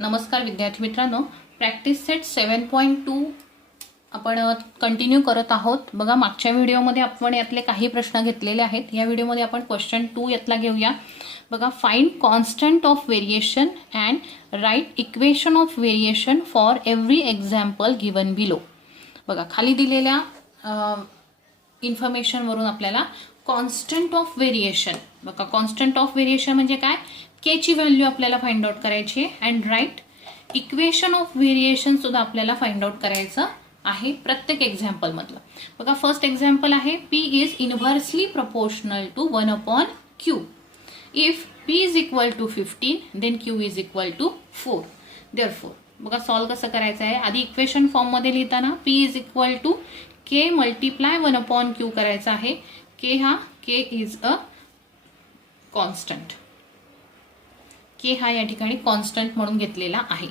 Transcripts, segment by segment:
नमस्कार विद्यार्थी मित्रांनो, प्रॅक्टिस सेट 7.2 आपण कंटिन्यू करत आहोत. बघा, मागच्या व्हिडिओमध्ये आपण यातले काही प्रश्न घेतलेले आहेत. या व्हिडिओमध्ये आपण क्वेश्चन 2 यातला घेऊया. बघा, find constant of variation and write equation of variation for every example given below. बघा, खाली दिलेल्या इन्फॉर्मेशनवरून आपल्याला कॉन्स्टंट ऑफ व्हेरिएशन, बघा कॉन्स्टंट ऑफ व्हेरिएशन म्हणजे काय, के ची व्हॅल्यू आपल्याला फाइंड आउट करायची आहे and write equation of variation सुद्धा आपल्याला फाइंड आउट करायचं आहे प्रत्येक एक्झाम्पल मधलं. बघा, फर्स्ट एक्झाम्पल आहे P is inversely proportional to 1/q. If p is equal to 15 then q is equal to 4. Therefore बघा सॉल्व कसं करायचं आहे. आधी इक्वेशन फॉर्म मध्ये लिहिताना p is equal to k multiply 1/q करायचं आहे. k is a constant. K हा या ठिकाणी कॉन्स्टंट म्हणून घेतलेला आहे.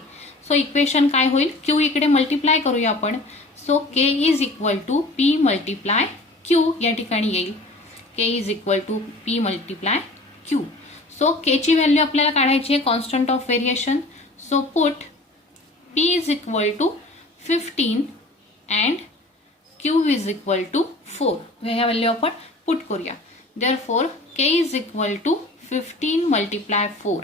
सो इक्वेशन काय होईल, क्यू इकडे मल्टिप्लाय करूया आपण. So K is equal to P multiply Q या ठिकाणी येईल. K is equal to P multiply Q. So K ची व्हॅल्यू आपल्याला काढायची आहे constant of variation. So put P is equal to 15 and Q is equal to 4. ह्या value आपण put करूया. Therefore K is equal to 15 multiply 4.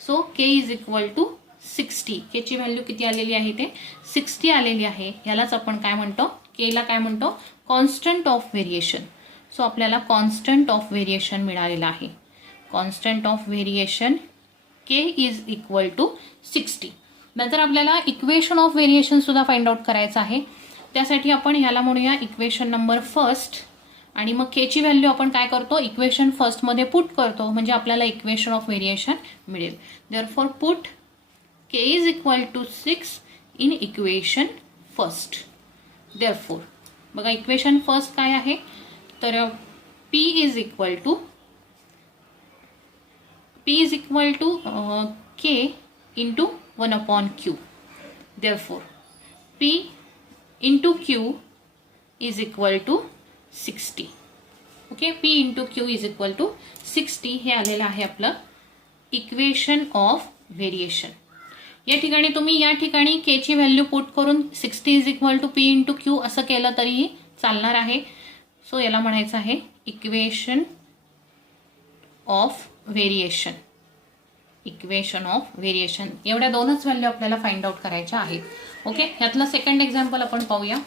So K is equal to 60. K ची value किती आलेली आहे ते 60 आलेली आहे. यालाच आपण काय म्हणतो, केला काय म्हणतो, कॉन्स्टंट ऑफ व्हेरिएशन. सो आपल्याला कॉन्स्टंट ऑफ व्हेरिएशन मिळालेला आहे. Constant of variation K is equal to 60. नंतर आपल्याला इक्वेशन ऑफ व्हेरिएशन सुद्धा फाइंड आउट करायचं आहे. त्यासाठी आपण ह्याला म्हणूया इक्वेशन नंबर फर्स्ट आणि मग के ची व्हॅल्यू आपण काय करतो, इक्वेशन फर्स्ट मध्ये पुट करतो म्हणजे आपल्याला इक्वेशन ऑफ व्हेरिएशन मिळेल. Therefore put K is equal to 6 in equation first. Therefore बघा इक्वेशन फर्स्ट काय आहे, तर P is equal to K into 1/q. Therefore P into Q is equal to 60. Okay, P into Q is equal to 60 हे आलेलं आहे आपलं equation of variation. या ठिकाणी तुम्ही या ठिकाणी के ची व्हॅल्यू पुट करून 60 is equal to P into Q असं केलं तरीही चालणार आहे. सो याला म्हणायचं आहे equation of variation. Equation of variation एवढ्या दोनच व्हॅल्यू आपल्याला फाइंड आउट करायच्या आहेत. ओके, ह्यातलं सेकंड एक्झाम्पल आपण पाहूया.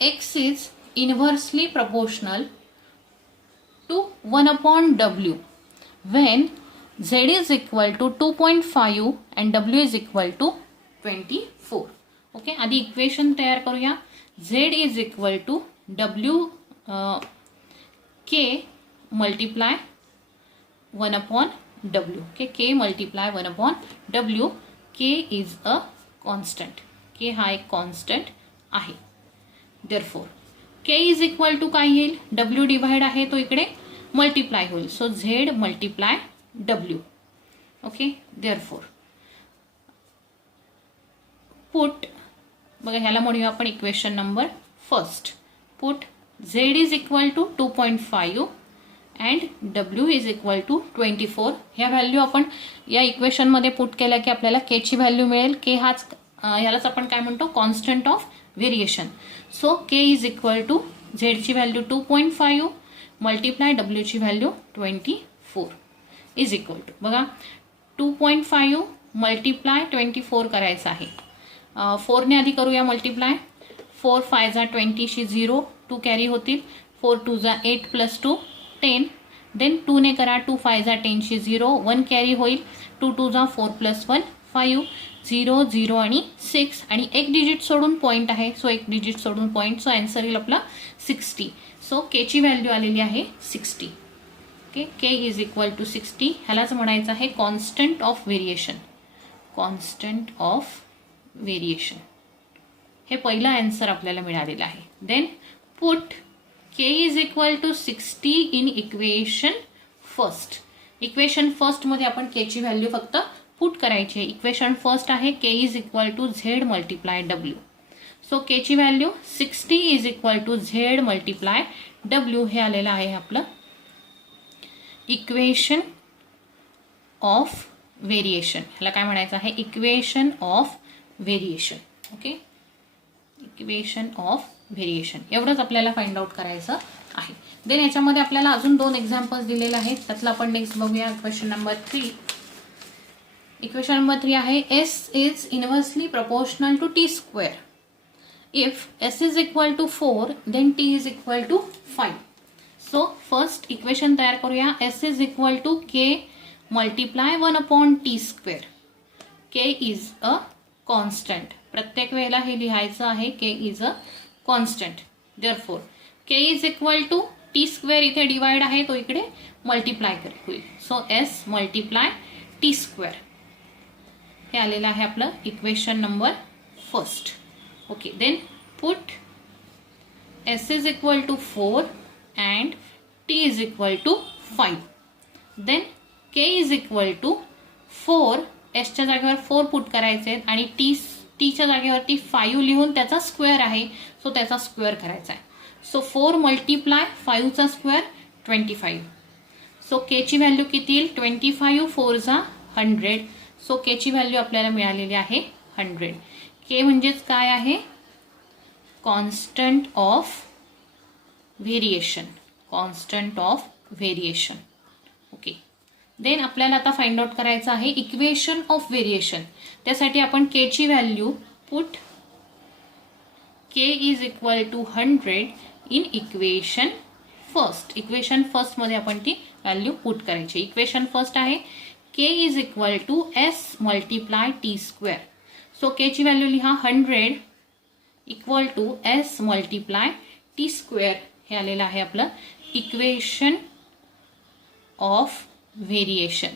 X is inversely proportional to 1/w when z is equal to 2.5 and w is equal to 24. Okay, आधी इक्वेशन तयार करूया. z is equal to w k multiply 1/w. Okay, k multiply 1/w. k is a constant. k हा एक constant आहे. Therefore K is equal to काय येईल, W divide आहे तो इकडे मल्टिप्लाय होईल. So Z multiply W. Okay, therefore put, बघा ह्याला म्हणूया आपण equation number first. Put Z is equal to 2.5 and W is equal to 24. ह्या व्हॅल्यू आपण या इक्वेशनमध्ये पुट केल्या की आपल्याला के ची व्हॅल्यू मिळेल. के हाच ह्यालाच आपण काय म्हणतो, constant of variation. So K is equal to Z ची व्हॅल्यू 2.5 मल्टिप्लाय डब्ल्यू ची व्हॅल्यू 24 इज इक्वल टू, बघा 2.5 मल्टिप्लाय 24 करायचं आहे. 4 ने आधी करूया मल्टिप्लाय. 4 5 जा 20 शी 0 2 कॅरी होतील. 4 2 जा 8 प्लस 2 10. देन 2 ने करा. 2 5 जा 10 शी 0 1 कॅरी होईल. 2 2 जा 4 प्लस 1 5 0 0 आणि 6 आणि एक डिजिट सोडून पॉईंट आहे. सो एक डिजिट सोडून पॉईंट. सो आन्सर येईल आपला 60. सो के ची व्हॅल्यू आलेली आहे 60. Okay, K is equal to 60. ह्यालाच म्हणायचं आहे constant of variation. Constant of variation हे पहिलं आन्सर आपल्याला मिळालेलं आहे. Then put K is equal to 60 in equation first. Equation first मध्ये आपण के ची व्हॅल्यू फक्त पुट करायची आहे. इक्वेशन फर्स्ट आहे K is equal to Z multiply W. So K ची value 60 is equal to Z multiply W हे आलेलं आहे आपलं इक्वेशन ऑफ व्हेरिएशन, ह्याला काय म्हणायचं आहे, equation of variation. Okay, equation of variation एवढंच आपल्याला फाइंड आउट करायचं आहे. देन याच्यामध्ये आपल्याला अजून 2 एक्झाम्पल्स दिलेले आहेत. त्यातलं आपण नेक्स्ट बघूया क्वेश्चन नंबर 3. इक्वेशन नंबर 3 आहे S is inversely proportional to T square. If S is equal to 4 then T is equal to 5. So first equation तयार करूया. S is equal to K multiply 1/T square. K is a constant. प्रत्येक वेळेला हे लिहायचं आहे, K is a constant. Therefore K is equal to T square, इथे divide आहे तो इकडे मल्टिप्लाय होईल. So S multiply T square हे आलेलं आहे आपलं equation number first. Okay, then put S is equal to 4 and T is equal to 5. Then K is equal to 4, Sच्या जागेवर 4 पुट करायचे आणि टीच्या जागेवरती 5 लिहून त्याचा स्क्वेअर आहे, सो त्याचा स्क्वेअर करायचा आहे. सो 4 मल्टिप्लाय 5चा स्क्वेअर 25. सो केची व्हॅल्यू किती येईल, 25 4 जा 100. सो केची व्हॅल्यू आपल्याला मिळालेली आहे 100. के म्हणजेच काय आहे, constant of variation. Constant of variation. Okay, then आपल्याला आता फाइंड आउट करायचं आहे इक्वेशन ऑफ व्हेरिएशन. त्यासाठी आपण के ची value put K is equal to 100 in equation first. Equation first मध्ये आपण ती व्हॅल्यू पुट करायची. इक्वेशन फर्स्ट आहे K is equal to S multiply T square. So K ची व्हॅल्यू लिहा 100 equal to S multiply T square. हे आलेलं आहे आपलं equation of variation.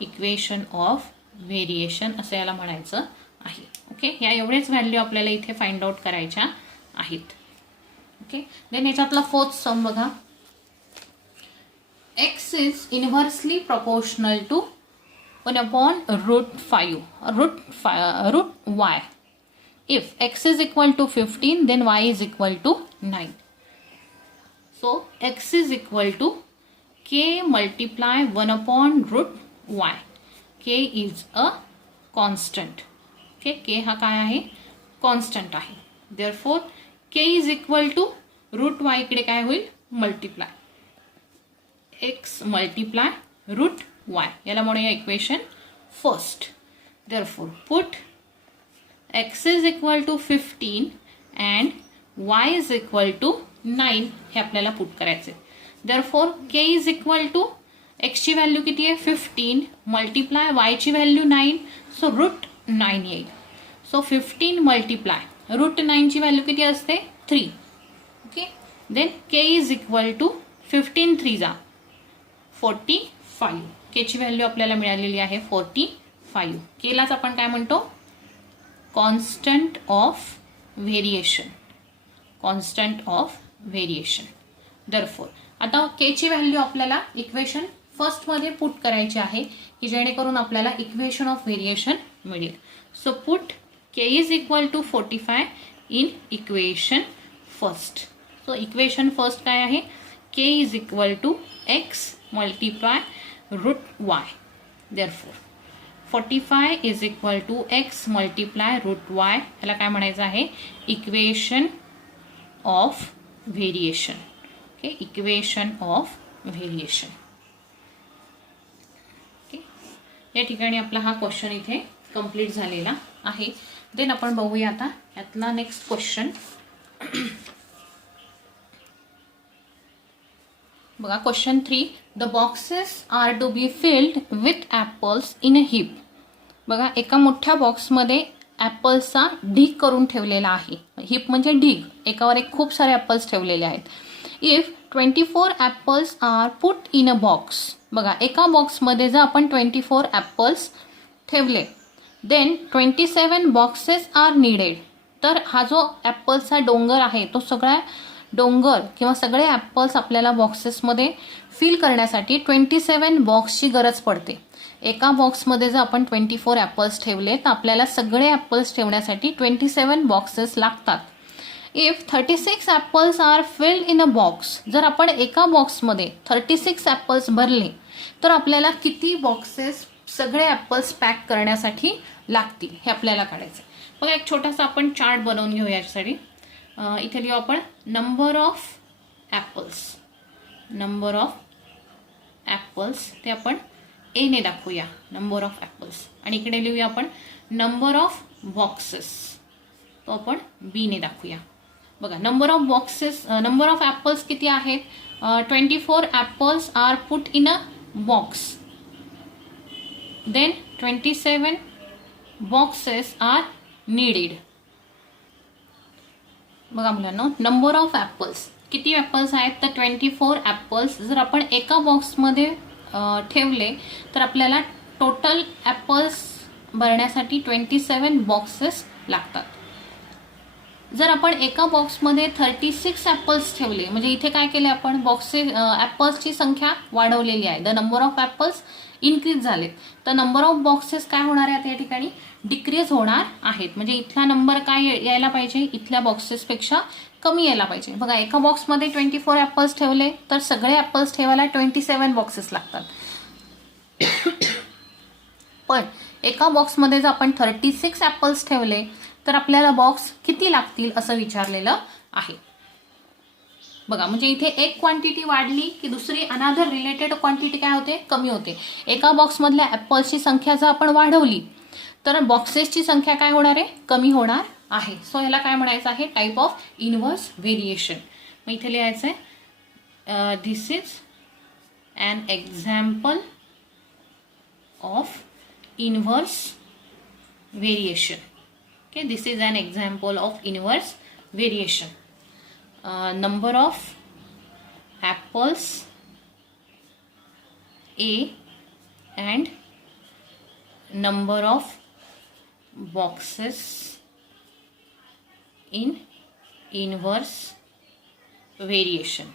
Equation of variation असं याला म्हणायचं आहे. ओके, या एवढेच व्हॅल्यू आपल्याला इथे फाइंड आउट करायच्या आहेत. ओके, देन याच्यातला फोर्थ सम बघा. X is inversely proportional to 1/√5 root y. If x is equal to 15 then y is equal to 9. So x is equal to k multiply 1/√y. k is a constant. Okay, k हा काय आहे, constant आहे. Therefore k is equal to √y इकडे काय होईल, multiply x multiply √y. याला म्हणूया equation first. Therefore put x is equal to 15 and y is equal to 9 हे आपल्याला पुट करायचे. Therefore k is equal to x ची व्हॅल्यू किती आहे 15 मल्टिप्लाय y ची व्हॅल्यू 9, सो √9 येईल. सो 15 मल्टिप्लाय √9 ची व्हॅल्यू किती असते 3. Okay, then k is equal to 15 3 जा 45. के ची व्हॅल्यू आपल्याला मिळालेली आहे 45. केलाच आपण काय म्हणतो, constant of variation. Constant of variation. Therefore आता के ची व्हॅल्यू आपल्याला इक्वेशन फर्स्ट मध्ये पुट करायची आहे की जेणेकरून आपल्याला इक्वेशन ऑफ व्हेरिएशन मिळेल. So put K is equal to 45 in equation first. So equation first काय आहे, K is equal to X multiply √y. Therefore 45 is equal to x multiply √y. ह्याला काय म्हणायचं आहे, equation of variation. Okay, equation of variation. Okay, या ठिकाणी आपला हा क्वेश्चन इथे कंप्लीट झालेला आहे. देन आपण बघूया आता यातला नेक्स्ट क्वेश्चन. बघा question 3. The boxes are to be filled with apples in a heap. बघा एका मोठ्या बॉक्समध्ये ॲपल्सचा ढीग करून ठेवलेला आहे. हिप म्हणजे ढीग, एकावर एक खूप सारे ॲपल्स ठेवलेले आहेत. If 24 apples are put in a box. बघा एका बॉक्समध्ये जर आपण 24 ॲपल्स ठेवले देन 27 बॉक्सेस आर नीडेड. तर हा जो ॲपल्सचा डोंगर आहे तो सगळा डोंगर किंवा सगळे ॲपल्स आपल्याला बॉक्सेसमध्ये फिल करण्यासाठी 27 बॉक्सची गरज पडते. एका बॉक्समध्ये जर आपण 24 ॲपल्स ठेवले तर आपल्याला सगळे ॲपल्स ठेवण्यासाठी 27 बॉक्सेस लागतात. If 36 apples are filled in a box. जर आपण एका बॉक्समध्ये 36 ॲपल्स भरले तर आपल्याला किती बॉक्सेस सगळे ॲपल्स पॅक करण्यासाठी लागतील हे आपल्याला काढायचं आहे. बघा एक छोटासा आपण चार्ट बनवून घेऊया याच्यासाठी. इथे लिहू आपण नंबर ऑफ ॲपल्स ते आपण ए ने दाखवूया, नंबर ऑफ ॲपल्स. आणि इकडे लिहूया आपण नंबर ऑफ बॉक्सेस, तो आपण बी ने दाखवूया. बघा नंबर ऑफ ॲपल्स किती आहेत? 24 apples are put in a box. Then 27 boxes are needed. बघा मुलांना नंबर ऑफ ॲपल्स किती ॲपल्स आहेत तर 24 ॲपल्स. जर आपण एका बॉक्समध्ये ठेवले तर आपल्याला टोटल ॲपल्स भरण्यासाठी 27 बॉक्सेस लागतात. जर आपण एका बॉक्समध्ये 36 ॲपल्स ठेवले, म्हणजे इथे काय केले आपण ॲपल्सची संख्या वाढवलेली आहे. The number of apples increase झाले, तर नंबर ऑफ बॉक्सेस काय होणार आहेत या ठिकाणी? डिक्रीज होणार आहेत. म्हणजे इथला नंबर काय यायला पाहिजे? इथल्या बॉक्सेसपेक्षा कमी यायला पाहिजे. बघा एका बॉक्समध्ये 24 ॲपल्स ठेवले तर सगळे ॲपल्स ठेवायला 27 बॉक्सेस लागतात. पण एका बॉक्समध्ये जर आपण 36 ॲपल्स ठेवले तर आपल्याला बॉक्स किती लागतील असं विचारलेलं आहे. बघा म्हणजे इथे एक क्वांटिटी वाढली की दुसरी अनादर रिलेटेड क्वांटिटी काय होते? कमी होते. एका बॉक्समधल्या ॲपल्सची संख्या जर आपण वाढवली तर बॉक्सेसची संख्या काय होणार आहे? कमी होणार आहे. सो ह्याला काय म्हणायचं आहे? Type of inverse variation. मग इथे लिहायचं आहे this is an example of inverse variation. Okay, this is an example of inverse variation. Number of apples A and number of boxes in inverse variation.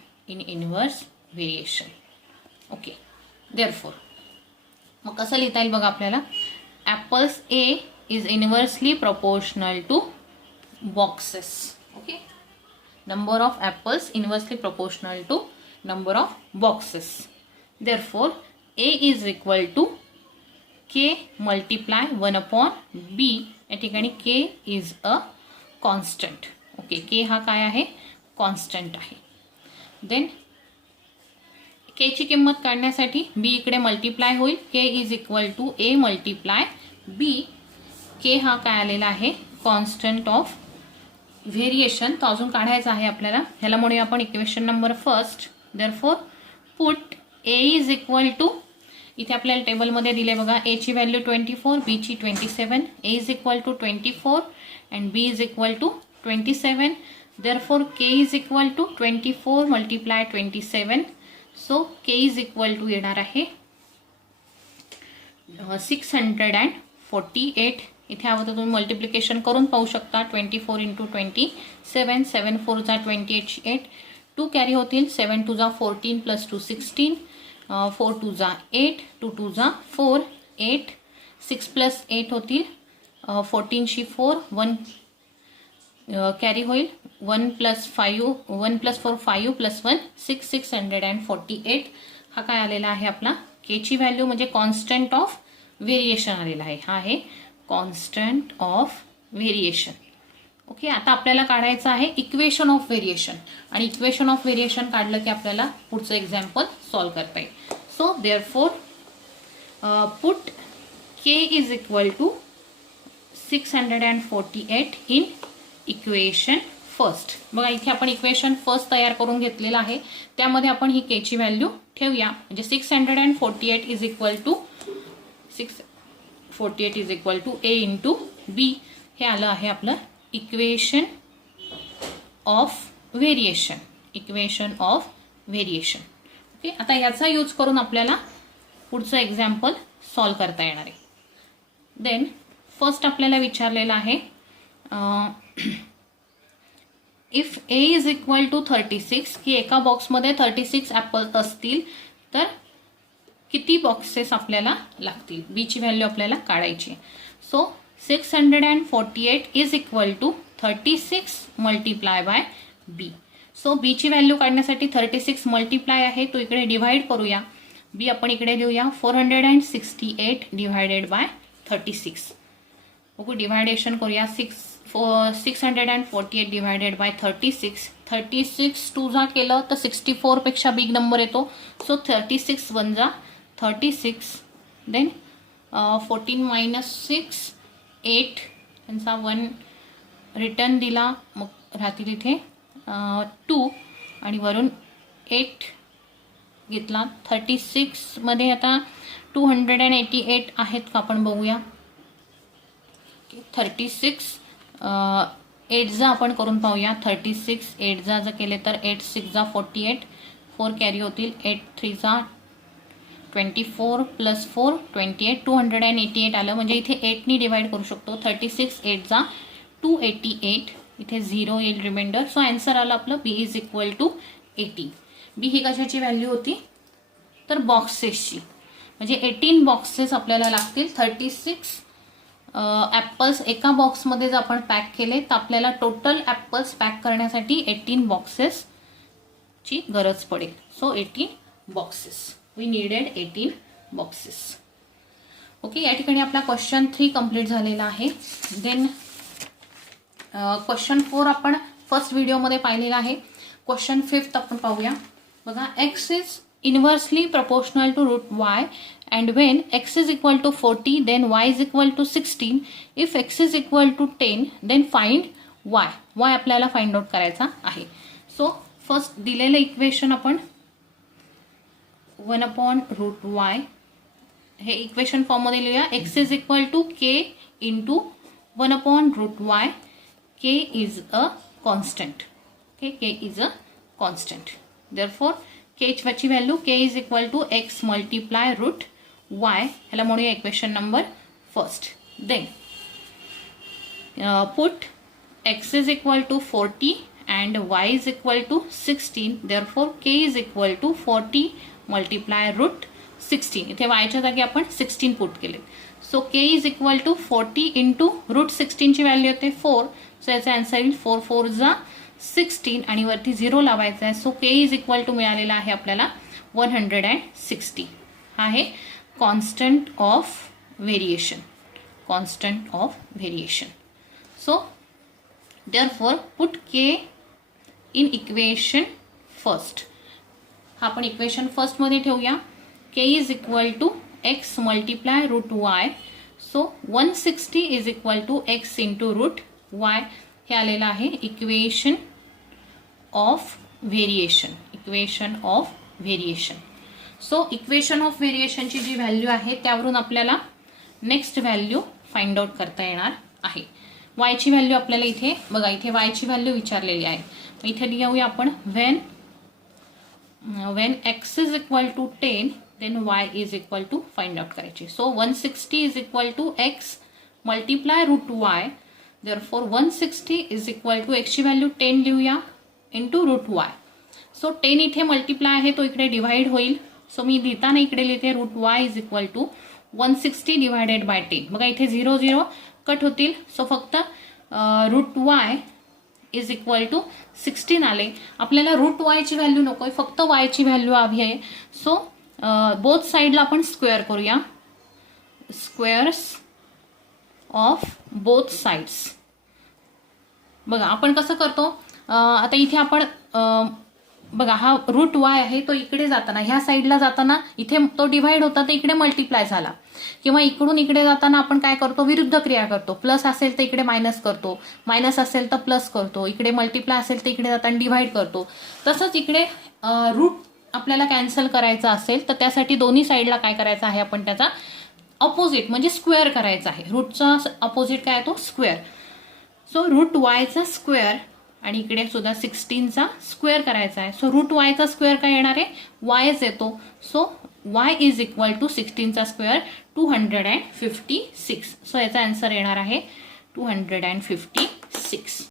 Okay. Therefore, मग कसं लिहिता येईल बघा आपल्याला? apples A is inversely proportional to boxes. Okay, number of apples inversely proportional to number of boxes. Therefore A is equal to K multiply 1 upon B. या ठिकाणी K is a constant. Okay, K हा काय आहे? Constant आहे. Then K ची किंमत काढण्यासाठी B इकडे मल्टिप्लाय होईल. K is equal to A multiply B. के हा काय आलेला आहे? Constant of variation. तो अजून काढायचा आहे आपल्याला. ह्याला म्हणूया आपण equation number first. Therefore put a is equal to, इथे आपल्याला टेबलमध्ये दिले बघा, ए ची व्हॅल्यू 24, बी ची 27. A is equal to 24 and B is equal to 27. Therefore K is equal to 24 multiply 27. So K is equal to येणार आहे 648. इथे हवं तर तुम्ही मल्टिप्लिकेशन करून पाहू शकता. 24 इंटू 27, 7 4 जा 28, 2 कॅरी होतील, 7 2 जा 14 प्लस 2 16, 4 2 जा 8, 2 2 जा 4, 8, 6 प्लस 8 होतील 14 शी 4, 1 कॅरी होईल, 1 प्लस 4 5 प्लस 1 6, 648. हा काय आलेला आहे आपला? के ची व्हॅल्यू म्हणजे कॉन्स्टंट ऑफ व्हेरिएशन आलेला आहे. हा आहे कॉन्स्टंट ऑफ व्हेरिएशन. ओके, आता आपल्याला काढायचं आहे इक्वेशन ऑफ व्हेरिएशन. आणि इक्वेशन ऑफ व्हेरिएशन काढलं की आपल्याला पुढचं एक्झाम्पल सॉल्व करता येईल. So therefore put K is equal to 648 in equation first. बघा इथे आपण इक्वेशन फर्स्ट तयार करून घेतलेलं आहे. त्यामध्ये आपण ही के ची व्हॅल्यू ठेवूया. म्हणजे 648 is equal to 648 is equal to A into B. हे आलं आहे आपलं इक्वेशन ऑफ व्हेरिएशन. ओके, आता याचा यूज करून आपल्याला पुढचं एक्झाम्पल सॉल्व करता येणार आहे. देन फर्स्ट आपल्याला विचारलेलं आहे if a is equal to 36, की एका बॉक्समध्ये 36 ॲपल्स असतील तर किती बॉक्सेस आपल्याला लागतील? बी ची व्हॅल्यू आपल्याला काढायची. So 648 is equal to 36 multiply by B. So B ची व्हॅल्यू काढण्यासाठी 36 मल्टिप्लाय आहे, तो इकडे डिव्हाइड करूया. बी आपण इकडे लिहूया 468 डिवायडेड बाय 36. बघू डिवायडेशन करूया. 648 डिवायडेड बाय 36. 36 टू जा केलं तर 64 पेक्षा बिग नंबर येतो. सो 36 वन जा 36. देन 14 मायनस 6 8 त्यांचा 1 रिटर्न दिला, मग राहतील इथे 2 आणि वरून 8 घेतला. 36 मध्ये आता 288 आहेत का आपण बघूया. 36 8 जा आपण करून पाहूया. 36 8 जा जर केले तर 8 6 जा 48, 4 कॅरी होतील. 8 3 जा 24 प्लस 4 28, 288 आलं. म्हणजे इथे 8नी डिवाइड करू शकतो. 36 8 जा 288, इथे 0 येईल रिमाइंडर. सो आन्सर आलं आपलं बी इज इक्वल टू 80. बी ही कशाची व्हॅल्यू होती तर बॉक्सेसची. म्हणजे 18 बॉक्सेस आपल्याला लागतील. 36 ॲपल्स एका बॉक्समध्ये जर आपण पॅक केले तर आपल्याला टोटल ॲपल्स पॅक करण्यासाठी 18 बॉक्सेसची गरज पडेल. So 18 boxes, we needed 18 boxes. Okay, या ठिकाणी आपला क्वेश्चन 3 कंप्लीट झालेला आहे. देन क्वेश्चन 4 आपण फर्स्ट व्हिडिओमध्ये पाहिलेला आहे. क्वेश्चन 5 आपण पाहूया. बघा, x is inversely proportional to root y and when x is equal to 40 then y is equal to 16. if x is equal to 10 then find y. y आपल्याला find out करायचा आहे. So first दिलेलं equation आपण 1/√y हे equation फॉर्ममध्ये लिहूया. x is equal to k into 1/√y. k is a constant. Okay, k is a constant. Therefore k ची value k is equal to x multiply root y. ह्याला म्हणूया equation number first. Then put x is equal to 40 and y is equal to 16. therefore k is equal to 40 multiply root 16. इथे y च्या जागी आपण 16 put केले. So k is equal to 40 into root 16 ची value येते 4. So याचा answer येईल 4 4 जा 16 आणि वरती 0 लावायचा आहे. So k is equal to मिळालेला आहे आपल्याला 160. हा आहे constant of variation. Constant of variation. So therefore put k in equation first. हा आपण इक्वेशन फर्स्टमध्ये ठेवूया. k is equal to x multiply root y. So 160 is equal to x into root y. हे आलेलं आहे equation of variation. Equation of variation. So equation of व्हेरिएशनची जी value आहे त्यावरून आपल्याला नेक्स्ट व्हॅल्यू फाइंड आउट करता येणार आहे. y ची व्हॅल्यू आपल्याला इथे बघा, इथे y ची व्हॅल्यू विचारलेली आहे. इथे लिहूया आपण when x is equal to 10 then y is equal to find out करायची. So 160 is equal to x multiply root y. therefore 160 is equal to x ची व्हॅल्यू 10 लिहूया इंटू रूट y. सो 10 इथे multiply आहे तो इकडे divide होईल. So मी लिहिताना इकडे लिहिते root y is equal to 160 divided by 10. बघा इथे 0 0 कट होतील. सो फक्त root y is equal to 16 आले. आपल्याला रूट y ची व्हॅल्यू नको आहे, फक्त y ची व्हॅल्यू हवी आहे. सो बोथ साईडला आपण स्क्वेअर करूया. Squares of both sides. बघा आपण कसं करतो, आता इथे आपण बघा हा रूट y आहे तो इकडे जाताना ह्या साईडला जाताना इथे तो डिवाइड होता तर इकडे मल्टिप्लाय झाला. किंवा इकडून इकडे जाताना आपण काय करतो, विरुद्ध क्रिया करतो. प्लस असेल तर इकडे मायनस करतो, मायनस असेल तर प्लस करतो, इकडे मल्टिप्लाय असेल तर इकडे जाताना डिवाइड करतो. तसंच इकडे रूट आपल्याला कॅन्सल करायचा असेल तर त्यासाठी दोन्ही साईडला काय करायचं आहे, आपण त्याचा ऑपोजिट म्हणजे स्क्वेअर करायचा आहे. रूटचा ऑपोजिट काय आहे तो स्क्वेअर. सो रूट वायचा स्क्वेअर आणि इकडे सुद्धा 16चा स्क्वेअर करायचा आहे. सो रूट वायचा स्क्वेअर काय येणार आहे, वायच येतो. So y is equal to 16चा स्क्वेअर 256. सो याचा आन्सर येणार आहे 256.